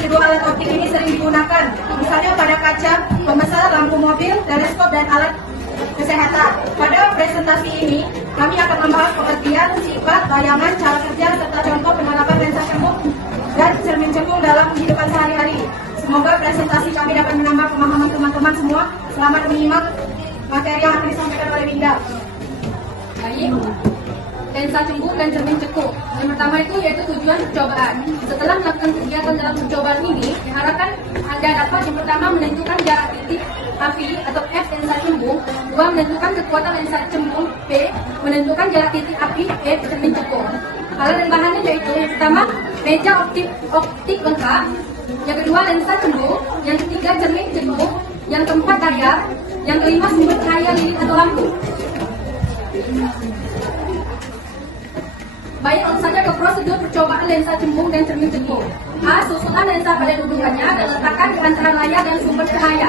kedua alat optik ini sering digunakan, misalnya pada kaca, pembesar lampu mobil, teleskop, dan alat kesehatan. Pada presentasi ini, kami akan membahas pengertian, sifat, bayangan, cara kerja, serta contoh penerapan lensa cembung dan cermin cembung dalam kehidupan sehari-hari. Semoga presentasi kami dapat menambah pemahaman teman-teman semua. Selamat menyimak materi yang akan disampaikan oleh Winda. Baik, lensa cembung dan cermin cekung. Yang pertama itu yaitu tujuan percobaan. Setelah melakukan kegiatan dalam percobaan ini, diharapkan Anda dapat yang pertama menentukan jarak titik api atau F lensa cembung, dua menentukan kekuatan lensa cembung, P menentukan jarak titik api, E cermin cekung. Alat dan bahannya yaitu yang pertama meja optik lengkap, yang kedua lensa cembung, yang ketiga cermin cembung, yang keempat layar, yang kelima sumber cahaya lilin atau lampu. Baik, langsung saja ke prosedur percobaan lensa cembung dan cermin cekung. A. Susunan lensa pada dudukannya dan letakkan di antara layar dan sumber cahaya.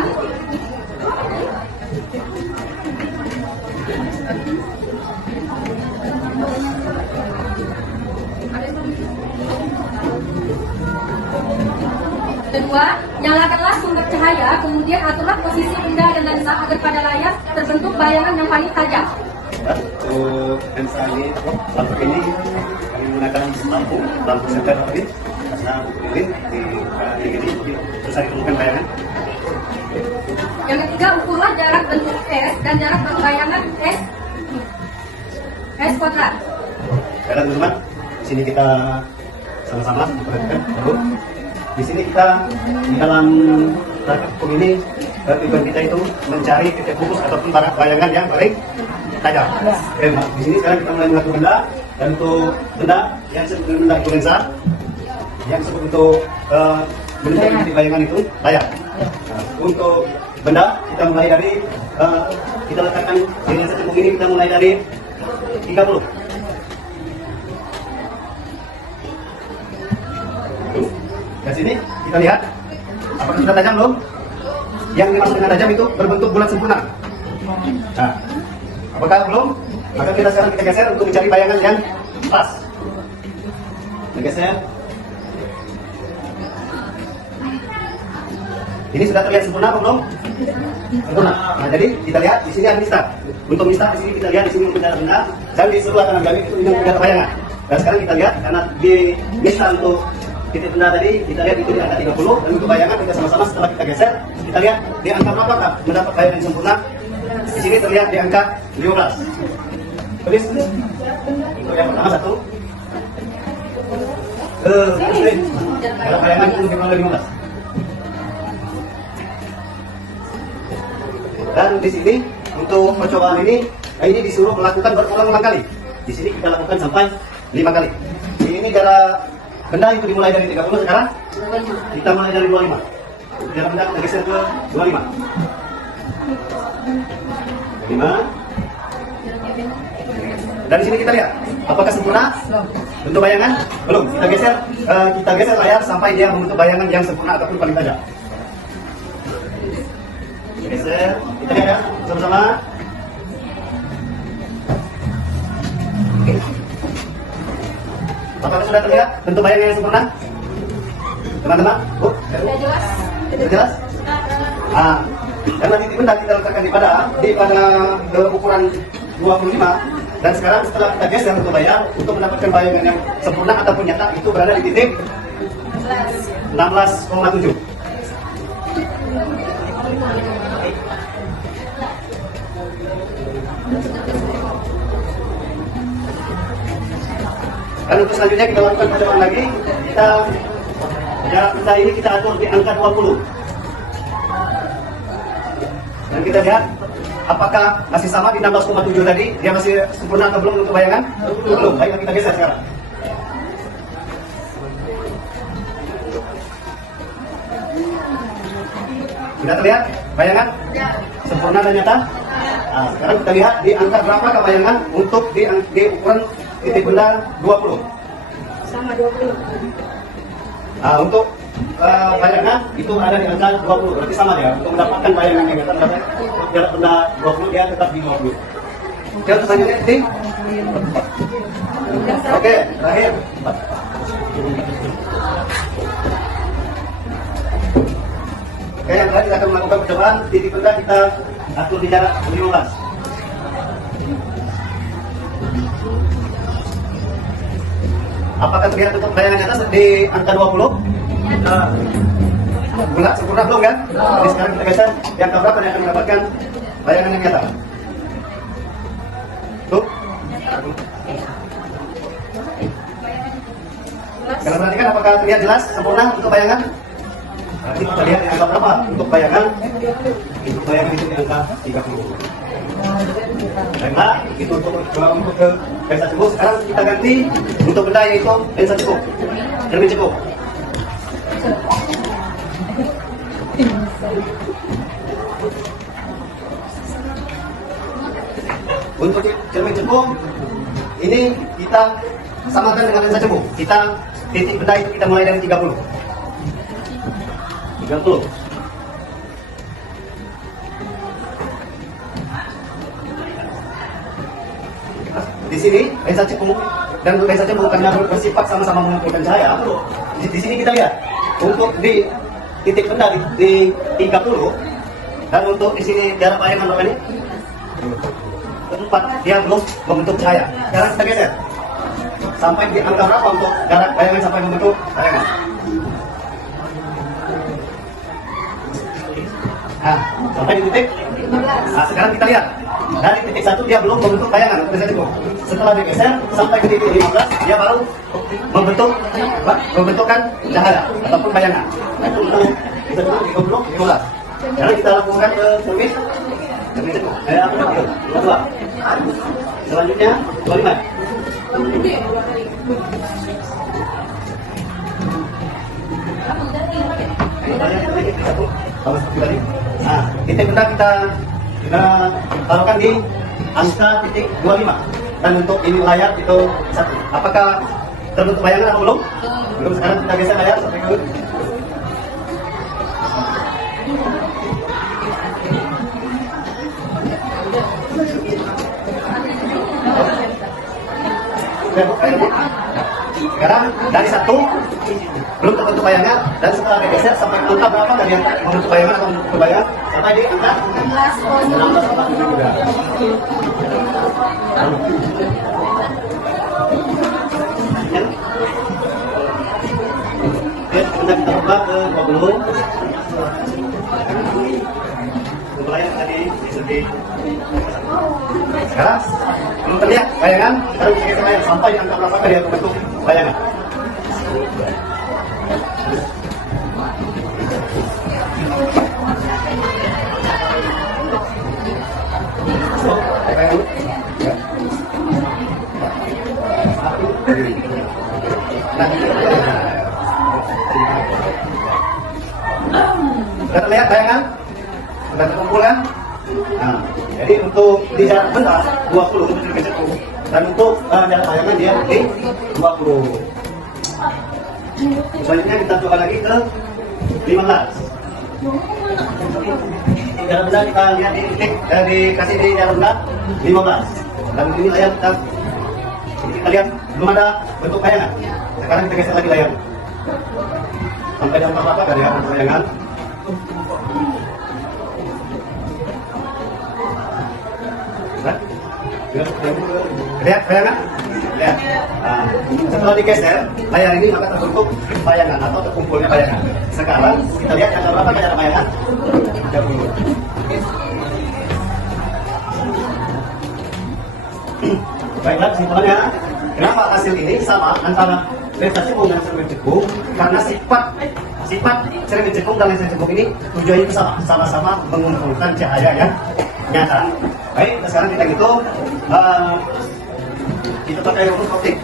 Kedua, nyalakanlah sumber cahaya, kemudian aturlah posisi benda dan lensa agar pada layar terbentuk bayangan yang paling tajam. Untuk lensa ini, lampu ini kami menggunakan lampu senter tadi karena ini susah ditemukan bayangan. Yang ketiga, ukurlah jarak bentuk S dan jarak bayangan S kuadrat. Baiklah teman-teman, di sini kita sama-sama perhatikan. Lalu di sini kita di dalam praktek hukum ini tujuan kita itu mencari titik fokus ataupun bayangan yang paling tajam. Oke, di sini sekarang kita mulai melakukan benda, dan untuk benda yang disebut benda itu lensa, yang disebut untuk menunjukkan titik bayangan itu layar. Nah, untuk benda kita mulai dari kita letakkan di lensa cembung ini, kita mulai dari 30. Dari sini kita lihat apakah sudah tajam belum? Yang dimaksud dengan tajam itu berbentuk bulat sempurna. Nah, apakah belum? Maka kita sekarang kita geser untuk mencari bayangan yang pas. Kita geser. Ini sudah terlihat sempurna atau belum? Sempurna. Nah, jadi kita lihat di sini ada mistar. Untuk mistar di sini kita lihat di sini untuk benda dan di seluruh kanan kami itu yang tidak bayangan. Dan sekarang kita lihat karena di mistar untuk titik benda tadi kita lihat itu di angka 30, dan untuk bayangan kita sama-sama setelah kita geser kita lihat di angka berapa mendapat bayangan yang sempurna. Di sini terlihat di angka 15. Tulis untuk yang pertama 1. Kalau bayangan itu lebih 15. Dan di sini untuk percobaan ini disuruh melakukan berulang-ulang kali. Di sini kita lakukan sampai 5 kali. Ini jarak benda itu dimulai dari 30, sekarang kita mulai dari 25. Jarak benda kita geser ke 25. 5. Dan di sini kita lihat apakah sempurna bentuk bayangan? Belum. Kita geser layar sampai dia membentuk bayangan yang sempurna ataupun paling tajam. Geser, kita lihat ya sama-sama. Apakah sudah terlihat bentuk bayangan yang sempurna? Teman-teman, Bu? Sudah jelas? Sudah jelas? Nah, karena titik benda kita letakkan di pada ukuran 25, dan sekarang setelah kita geser untuk layar untuk mendapatkan bayangan yang sempurna ataupun nyata itu berada di titik 16,7. Dan untuk selanjutnya kita lakukan percobaan lagi. Jarak benda ini kita atur di angka 20. Dan kita lihat apakah masih sama di 16,7 tadi, dia masih sempurna atau belum untuk bayangan? Belum. Baiklah kita geser sekarang. Sudah terlihat bayangan? Sempurna dan nyata? Nah, sekarang kita lihat di angka berapa bayangan untuk di ukuran titik benda 20. Sama 20. Nah, untuk bayangan itu ada di angka 20, berarti sama dia. Untuk mendapatkan bayangan yang kita dapat jarak benda 20, dia tetap di 20. Oke, untuk selanjutnya ini. Oke, terakhir. Kaya yang lain kita akan melakukan percobaan. Titik rendah kita atur di jarak 15. Apakah terlihat untuk bayangan atas di angka 20? Bulat sempurna belum kan? Jadi sekarang kita geser yang keberapa yang akan mendapatkan bayangan yang nyata. Tuh. Kita perhatikan apakah terlihat jelas sempurna untuk bayangan? Nanti kita lihat yang angka berapa untuk bayangan. Untuk bayangan itu di angka 30. Baiklah, itu untuk ke lensa cukup. Sekarang kita ganti untuk benda yaitu lensa cukup. Cermin cukup. Untuk cermin cukup ini kita samakan dengan lensa cukup. Kita titik benda itu kita mulai dari 30. 30. Di sini lensa cukup dan lensa cukup karena bersifat sama-sama mengumpulkan cahaya. Di sini kita lihat untuk di titik benda di 30 dan untuk di sini jarak bayangan berapa ini? 4, dia belum membentuk cahaya. Sekarang kita geser sampai di angka berapa untuk jarak bayangan sampai membentuk bayangan? Nah, sampai di titik 15. Nah, sekarang kita lihat dari titik 1 dia belum membentuk bayangan. Setelah digeser sampai ke titik 15 dia baru membentukkan cahaya ataupun bayangan. Nah, itu untuk kita dulu 15. Sekarang kita lakukan ke cermin cukup. Apa namanya? 22. Selanjutnya 25. Nah, titik benda kita taruhkan di angka titik 25 dan untuk ini layar itu 1. Apakah terbentuk bayangan atau belum? Belum. Sekarang kita geser layar sampai ke sekarang dari 1 belum terbentuk bayangan dan setelah digeser sampai angka berapa dari yang membentuk bayangan atau membentuk bayangan sampai di angka 16. Kita buka ke 20. Untuk layar tadi di sekarang belum terlihat bayangan. Sekarang kita geser layar sampai di angka berapa dari yang membentuk bayangan. Sudah terlihat bayangan? Sudah terkumpul kan? Nah, jadi untuk di jarak benda 20 untuk digeser dan untuk jarak bayangan dia di 20. Selanjutnya kita coba lagi ke 15. Jarak benda kita lihat di titik dikasih di jarak benda 15. Dan ini layar kita lihat belum ada bentuk bayangan. Sekarang kita geser lagi layar sampai jam berapa dari bentuk bayangan. Lihat bayangan? Lihat. Nah, setelah digeser layar ini maka terbentuk bayangan atau terkumpulnya bayangan. Sekarang kita lihat yang berapa jarak bayangan? 30. Baiklah, kesimpulannya, kenapa hasil ini sama antara lensa cekung dan cermin cekung? Karena sifat cermin cekung dan lensa cekung ini tujuannya itu sama-sama mengumpulkan cahaya yang nyata. Baik, sekarang kita hitung. Kita pakai rumus optik.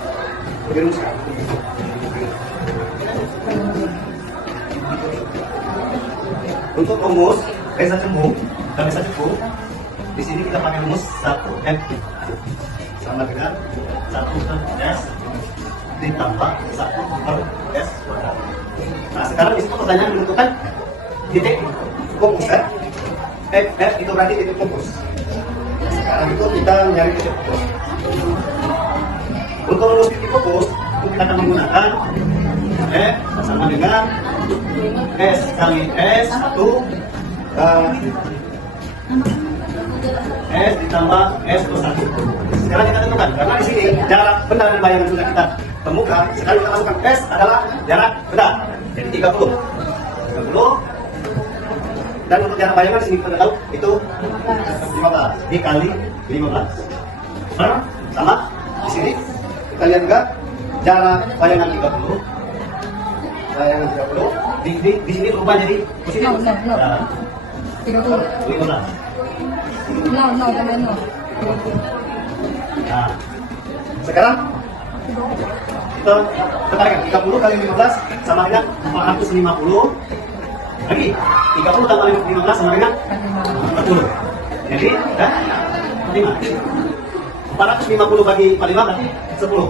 Untuk rumus lensa cekung dan lensa cekung, di sini kita pakai rumus 1F sama dengan 1/S ditambah 1/S kuadrat. Nah, sekarang disitu pertanyaan menentukan titik fokus kan? F itu berarti titik fokus. Sekarang itu kita mencari titik fokus. Untuk rumus titik fokus, kita akan menggunakan F sama dengan S kali S 1 S ditambah S plus 1. Sekarang kita tentukan, karena di sini jarak benda dan bayangan sudah kita temukan. Sekarang kita masukkan S adalah jarak benda, jadi 30. Dan untuk jarak bayangan di sini kita tahu itu 15 dikali 15 sama di sini kita lihat juga jarak bayangan 30 di sini berubah jadi positif. No. 15. No, jangan no. Nah, sekarang kita tekankan 30 kali 15 sama dengan 450. Lagi 30 tambah 15 sama dengan 40. Jadi kan 5. 450 bagi 45 berarti 10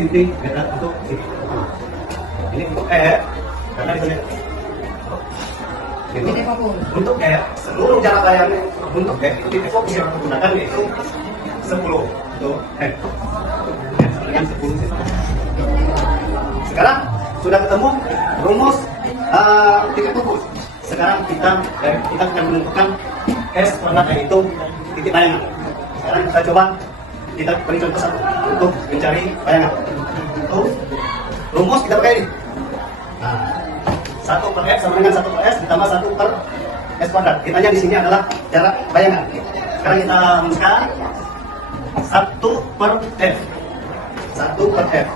cm untuk sini. Ini untuk karena di sini untuk seluruh jarak layar untuk itu titik fokus yang menggunakan yaitu 10 untuk dengan 10 cm. Sekarang sudah ketemu rumus titik fokus. Sekarang kita akan menentukan S koordinat yaitu titik bayangan. Sekarang kita coba kita beri contoh satu untuk mencari bayangan. Untuk rumus kita pakai ini. Nah, 1 per F sama dengan 1 per S ditambah 1 per S kuadrat. Kitanya di sini adalah jarak bayangan. Sekarang kita rumuskan 1 per F. 1 per F.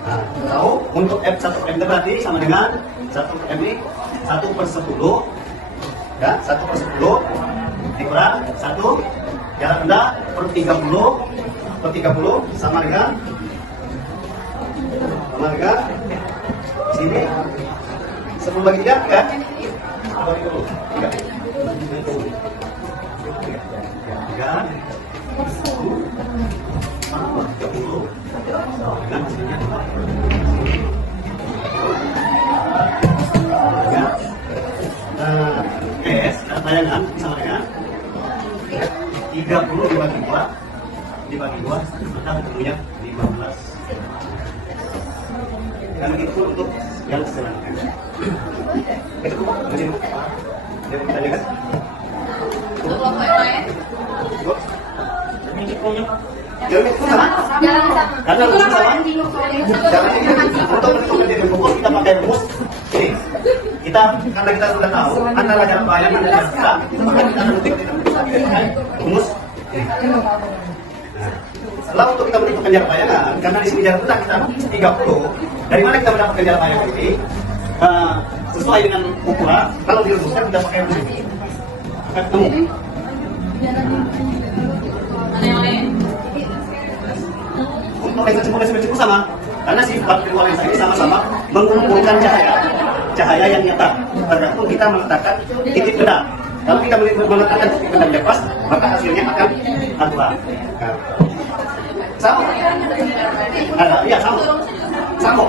Nah, tahu untuk F 1 per F itu berarti sama dengan 1 per M ini 1 per 10. Ya, 1 per 10 dikurang 1 jarak benda per 30 sama dengan sini 10 bagi 3 kan? 30 S bayangan sama dengan 30 dibagi 2 maka ketemunya 15. Dan begitu pun untuk yang selanjutnya. Itu cukup, begini. Yang kita lihat. Untuk kelompok yang lain? Cukup. Jalan itu sama? Jalan sama. Karena rumus sama. Jalan ini untuk menjadi fokus kita pakai rumus ini. Karena kita sudah tahu antara jarak bayangan dan jarak benda, maka kita akan menentukan rumus ini. Setelah untuk kita menentukan jarak bayangan, karena di sini jarak benda kita 30. Dari mana kita mendapatkan jarak bayangan ini? Sesuai dengan ukuran, kalau dirumuskan kita pakai rumus ini. Akan ketemu. Mana yang lain? Untuk lensa cembung sama, karena sifat kedua lensa ini sama-sama mengumpulkan cahaya yang nyata. Tergantung kita meletakkan titik benda. Kalau kita meletakkan titik benda yang pas, maka hasilnya akan natural. Sama? Iya sama. Sama.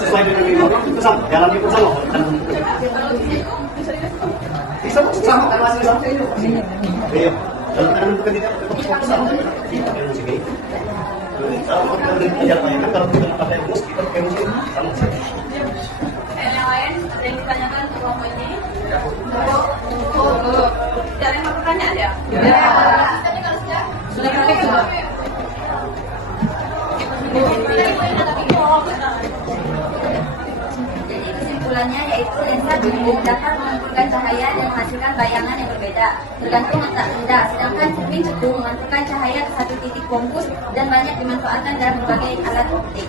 Sesuai dengan itu sama. Jalannya pun sama. Bisa sama kan hasilnya sama. Iya. Kalau kita menentukan titik sama. Kalau kita menentukan bayangan, kalau kita pakai rumus, kita pakai rumus ini sama. Yang lain ada yang ditanyakan untuk kelompok ini? Ada yang mau pertanyaan ya? Ya. Sudah praktek semua. Jadi kesimpulannya yaitu lensa cembung dapat mengumpulkan cahaya dan menghasilkan bayangan yang berbeda tergantung letak benda, sedangkan cermin cembung memantulkan cahaya ke satu titik fokus dan banyak dimanfaatkan dalam berbagai alat optik.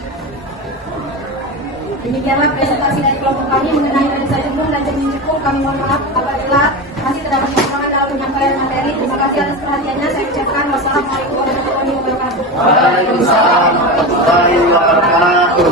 Demikianlah presentasi dari kelompok kami mengenai lensa cembung dan cermin cembung. Kami mohon maaf apabila masih terdapat kekurangan dalam penyampaian materi. Terima kasih atas perhatiannya. Saya ucapkan wassalamualaikum warahmatullahi wabarakatuh. Waalaikumsalam warahmatullahi wabarakatuh.